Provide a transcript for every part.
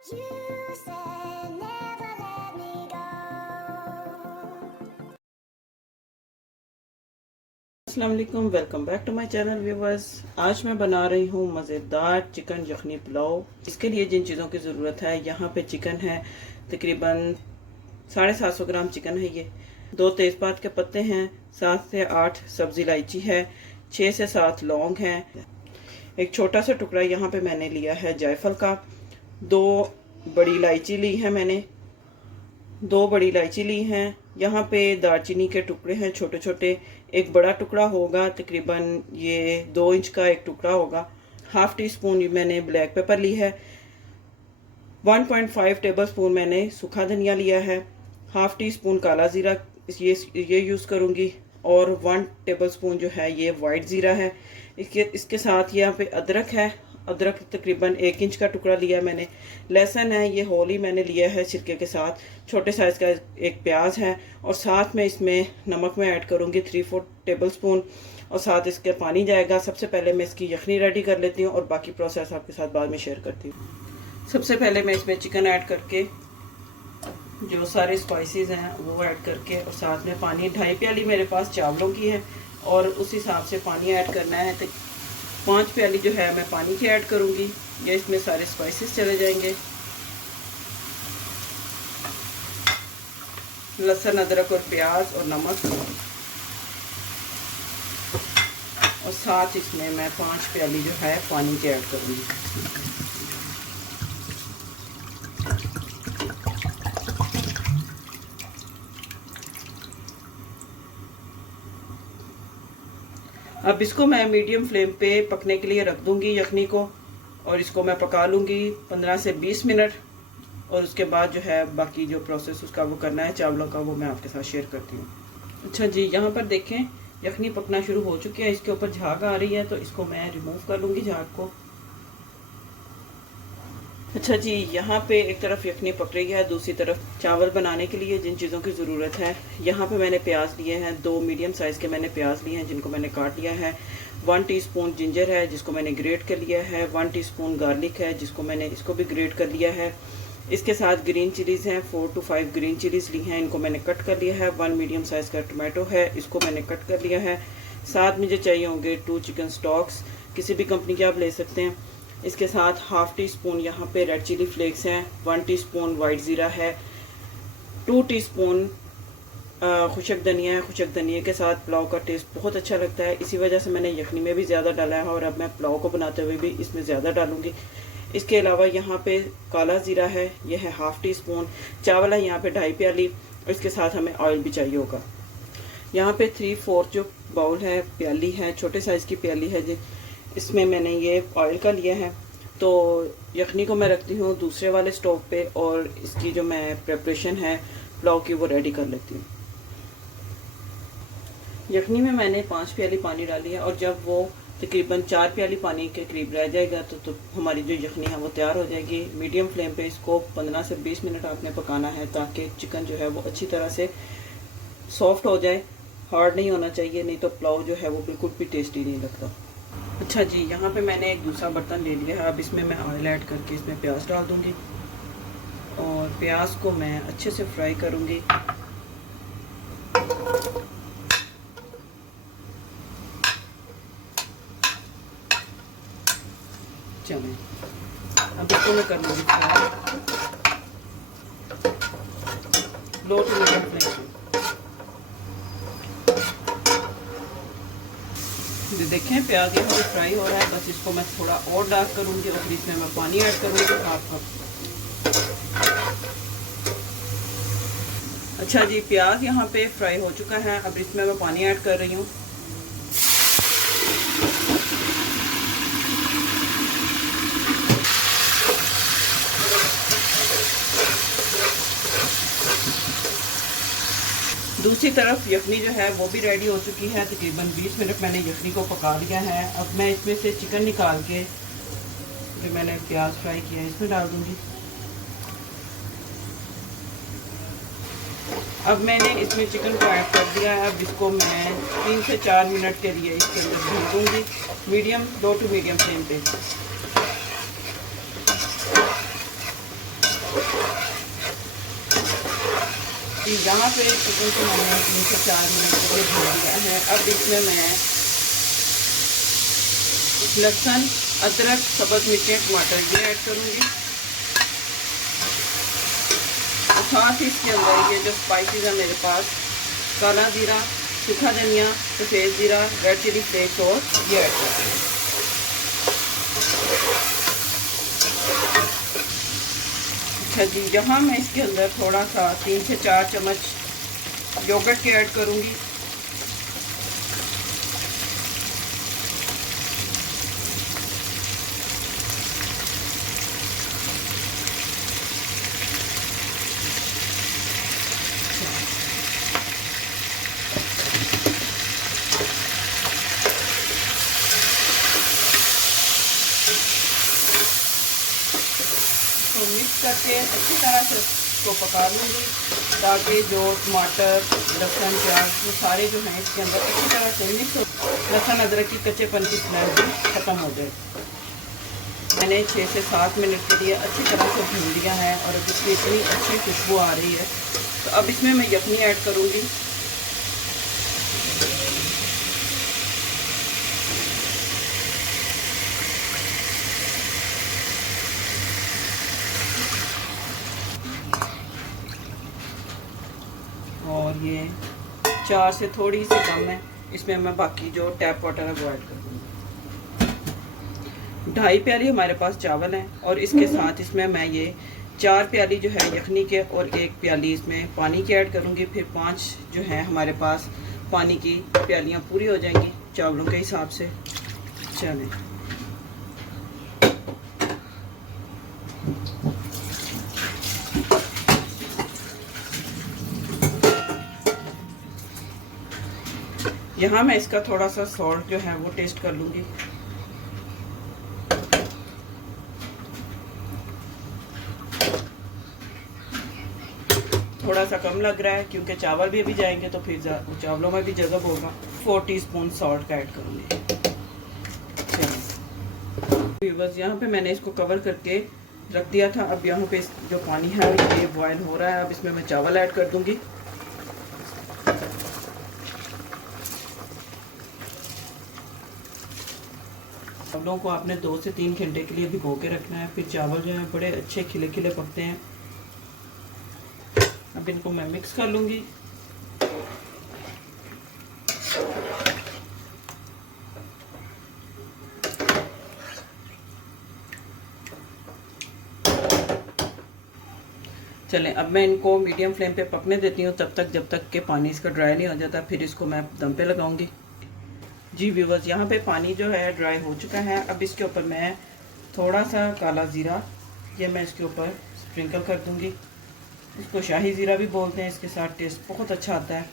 You said never let me go. अस्सलाम वालेकुम, welcome back to my channel viewers. आज मैं बना रही हूँ मज़ेदार चिकन यखनी पुलाव। इसके लिए जिन चीज़ों की ज़रूरत है, यहाँ पे चिकन है तकरीबन 750 ग्राम चिकन है। ये 2 तेज़पात के पत्ते हैं, 7 से 8 सब्ज़ी इलायची है, 6 से 7 लौंग हैं, एक छोटा सा टुकड़ा यहाँ पे मैंने लिया है जायफल का, 2 बड़ी इलायची ली है मैंने, 2 बड़ी इलायची ली हैं। यहाँ पे दालचीनी के टुकड़े हैं छोटे छोटे, एक बड़ा टुकड़ा होगा तकरीबन ये 2 इंच का एक टुकड़ा होगा। हाफ टी स्पून मैंने ब्लैक पेपर ली है, 1.5 टेबल स्पून मैंने सूखा धनिया लिया है, हाफ टी स्पून काला ज़ीरा ये यूज़ करूँगी, और 1 टेबल स्पून जो है ये वाइट ज़ीरा है। इसके साथ यहाँ पे अदरक है, अदरक तकरीबन 1 इंच का टुकड़ा लिया मैंने। लहसुन है, ये होल ही मैंने लिया है छिलके के साथ। छोटे साइज़ का एक प्याज है, और साथ में इसमें नमक में ऐड करूँगी 3-4 टेबल स्पून, और साथ इसके पानी जाएगा। सबसे पहले मैं इसकी यखनी रेडी कर लेती हूँ और बाकी प्रोसेस आपके साथ बाद में शेयर करती हूँ। सबसे पहले मैं इसमें चिकन ऐड करके जो सारे स्पाइसेस हैं वो ऐड करके, और साथ में पानी 2.5 प्याली मेरे पास चावलों की है, और उस हिसाब से पानी ऐड करना है। तो 5 प्याली जो है मैं पानी की ऐड करूँगी। ये इसमें सारे स्पाइसेस चले जाएंगे, लहसुन अदरक और प्याज और नमक, और साथ इसमें मैं 5 प्याली जो है पानी की ऐड करूँगी। अब इसको मैं मीडियम फ्लेम पे पकने के लिए रख दूंगी यखनी को, और इसको मैं पका लूँगी 15 से 20 मिनट, और उसके बाद जो है बाकी जो प्रोसेस उसका वो करना है चावलों का, वो मैं आपके साथ शेयर करती हूँ। अच्छा जी, यहाँ पर देखें यखनी पकना शुरू हो चुकी है, इसके ऊपर झाग आ रही है, तो इसको मैं रिमूव कर लूँगी झाग को। अच्छा जी, यहाँ पे एक तरफ यखनी पक रही है, दूसरी तरफ चावल बनाने के लिए जिन चीज़ों की ज़रूरत है, यहाँ पे मैंने प्याज लिए हैं, 2 मीडियम साइज़ के मैंने प्याज लिए हैं जिनको मैंने काट लिया है। 1 टीस्पून जिंजर है जिसको मैंने ग्रेट कर लिया है। 1 टीस्पून गार्लिक है जिसको मैंने इसको भी ग्रेट कर लिया है। इसके साथ ग्रीन चिलीज़ हैं, 4 to 5 ग्रीन चिलीज़ ली हैं, इनको मैंने कट कर लिया है। 1 मीडियम साइज़ का टमाटो है, इसको मैंने कट कर लिया है। साथ मुझे चाहिए होंगे 2 चिकन स्टॉक्स, किसी भी कंपनी के आप ले सकते हैं। इसके साथ हाफ टी स्पून यहाँ पे रेड चिली फ्लेक्स हैं, 1 टीस्पून वाइट ज़ीरा है, 2 टीस्पून खुशक धनिया है। खुशक धनिया के साथ पुलाव का टेस्ट बहुत अच्छा लगता है, इसी वजह से मैंने यखनी में भी ज़्यादा डाला है, और अब मैं पुलाव को बनाते हुए भी इसमें ज़्यादा डालूंगी। इसके अलावा यहाँ पे काला ज़ीरा है, यह है हाफ टी स्पून। चावल है यहाँ पे 2.5 प्याली, और इसके साथ हमें ऑयल भी चाहिए होगा। यहाँ पे 3/4 जो बाउल है, प्याली है, छोटे साइज़ की प्याली है जी, इसमें मैंने ये ऑयल का लिया है। तो यखनी को मैं रखती हूँ दूसरे वाले स्टोव पे, और इसकी जो मैं प्रेपरेशन है पुलाव की वो रेडी कर लेती हूँ। यखनी में मैंने 5 प्याली पानी डाली है, और जब वो तकरीबन 4 प्याली पानी के करीब रह जाएगा तो हमारी जो यखनी है वो तैयार हो जाएगी। मीडियम फ्लेम पे इसको 15 से 20 मिनट आपने पकाना है, ताकि चिकन जो है वो अच्छी तरह से सॉफ्ट हो जाए। हार्ड नहीं होना चाहिए, नहीं तो पुलाव जो है वो बिल्कुल भी टेस्टी नहीं लगता। अच्छा जी, यहाँ पे मैंने एक दूसरा बर्तन ले लिया है। अब इसमें मैं ऑयल ऐड करके इसमें प्याज डाल दूँगी, और प्याज को मैं अच्छे से फ्राई करूँगी। चलें, अब इसको मैं कर लूँगी fry low to medium flame पे। देखें प्याज ये मुझे फ्राई हो रहा है, बस इसको मैं थोड़ा और डार्क करूँगी, और फिर इसमें मैं पानी ऐड करूँगी हाफ कप। अच्छा जी, प्याज यहाँ पे फ्राई हो चुका है, अब इसमें मैं पानी ऐड कर रही हूँ। दूसरी तरफ यखनी जो है वो भी रेडी हो चुकी है, तकरीबन 20 मिनट मैंने यखनी को पका लिया है। अब मैं इसमें से चिकन निकाल के जो मैंने प्याज फ्राई किया है इसमें डाल दूँगी। अब मैंने इसमें चिकन को ऐड कर दिया है। अब इसको मैं 3 से 4 मिनट के लिए इसके अंदर भून दूँगी, लो टू मीडियम फ्लेम पे। जी यहाँ पे चिकन को मैंने 3 से 4 मिनट के लिए भून दिया है। अब इसमें मैं लहसुन, अदरक, सब्ज़ मिर्चें, टमाटर ये ऐड करूँगी और साथ ही इसके अंदर ये जो स्पाइसेस है मेरे पास, काला जीरा, सूखा धनिया, सफ़ेद जीरा, रेड चिली फ्लेक्स और ये ऐड करते हैं। अच्छा जी, यहाँ मैं इसके अंदर थोड़ा सा 3 से 4 चम्मच योगर्ट के ऐड करूँगी। तो मिक्स करके अच्छी तरह से इसको पका लूँगी ताकि जो टमाटर, लहसुन, प्याज वो सारे जो हैं इसके अंदर अच्छी तरह से मिक्स हो, लहसुन अदरक की कच्चेपन की स्मेल भी ख़त्म हो जाए। मैंने 6 से 7 मिनट के लिए अच्छी तरह से भून लिया है और अब इसकी इतनी अच्छी खुशबू आ रही है। तो अब इसमें मैं यखनी ऐड करूँगी। और ये 4 से थोड़ी सी कम है, इसमें मैं बाकी जो टैप वाटर है वो ऐड कर दूँगी। 2.5 प्याली हमारे पास चावल हैं और इसके साथ इसमें मैं ये 4 प्याली जो है यखनी के और 1 प्याली इसमें पानी की ऐड करूँगी। फिर 5 जो है हमारे पास पानी की प्यालियाँ पूरी हो जाएंगी चावलों के हिसाब से। चलें, यहाँ मैं इसका थोड़ा सा सॉल्ट जो है वो टेस्ट कर लूँगी। थोड़ा सा कम लग रहा है क्योंकि चावल भी अभी जाएंगे तो फिर चावलों में भी जज़ब होगा। 4 टीस्पून सॉल्ट का ऐड करूँगी। व्यूअर्स, यहाँ पे मैंने इसको कवर करके रख दिया था। अब यहाँ पे जो पानी है ये बॉयल हो रहा है। अब इसमें मैं चावल ऐड कर दूँगी। चावलों को आपने 2 से 3 घंटे के लिए भिगो के रखना है। फिर चावल जो है बड़े अच्छे खिले खिले पकते हैं। अब इनको मैं मिक्स कर लूँगी। चलें, अब मैं इनको मीडियम फ्लेम पे पकने देती हूँ तब तक जब तक कि पानी इसका ड्राई नहीं हो जाता। फिर इसको मैं दम पे लगाऊंगी। जी व्यूअर्स, यहाँ पे पानी जो है ड्राई हो चुका है। अब इसके ऊपर मैं थोड़ा सा काला ज़ीरा ये मैं इसके ऊपर स्प्रिंकल कर दूँगी। इसको शाही ज़ीरा भी बोलते हैं, इसके साथ टेस्ट बहुत अच्छा आता है।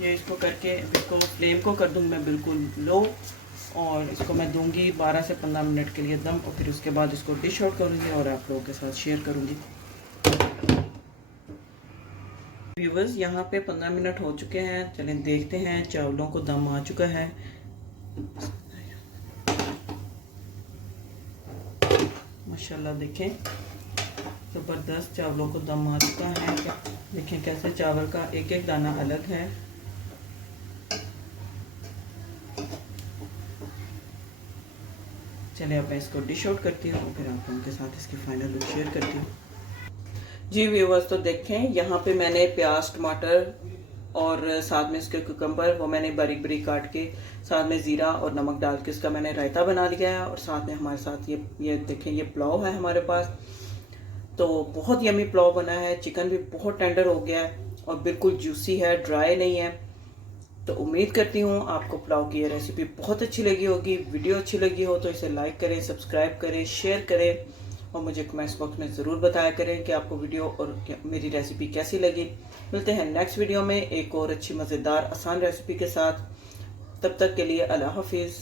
ये इसको करके इसको फ्लेम को कर दूँगी मैं बिल्कुल लो और इसको मैं दूँगी 12 से 15 मिनट के लिए दम और फिर उसके बाद इसको डिश आउट करूँगी और आप लोगों के साथ शेयर करूँगी। व्यूअर्स, यहाँ पे 15 मिनट हो चुके हैं। चलें देखते हैं, चावलों को दम आ चुका है। माशाल्लाह देखें, ज़बरदस्त चावलों को दम आ चुका है। देखें कैसे चावल का एक एक दाना अलग है। चलिए अब मैं इसको डिश आउट करती हूँ और फिर आप लोगों के साथ इसकी फाइनल लुक शेयर करती हूँ। जी व्यूअर्स, तो देखें यहाँ पे मैंने प्याज, टमाटर और साथ में इसके कुकम्बर वो मैंने बारीक बारीक काट के साथ में ज़ीरा और नमक डाल के इसका मैंने रायता बना लिया है। और साथ में हमारे साथ ये देखें ये पुलाव है हमारे पास। तो बहुत यमी पुलाव बना है। चिकन भी बहुत टेंडर हो गया है और बिल्कुल जूसी है, ड्राई नहीं है। तो उम्मीद करती हूँ आपको पुलाव की ये रेसिपी बहुत अच्छी लगी होगी। वीडियो अच्छी लगी हो तो इसे लाइक करें, सब्सक्राइब करें, शेयर करें और मुझे कमेंट्स बॉक्स में ज़रूर बताया करें कि आपको वीडियो और मेरी रेसिपी कैसी लगी। मिलते हैं नेक्स्ट वीडियो में एक और अच्छी मज़ेदार आसान रेसिपी के साथ। तब तक के लिए अल्लाह हाफिज़।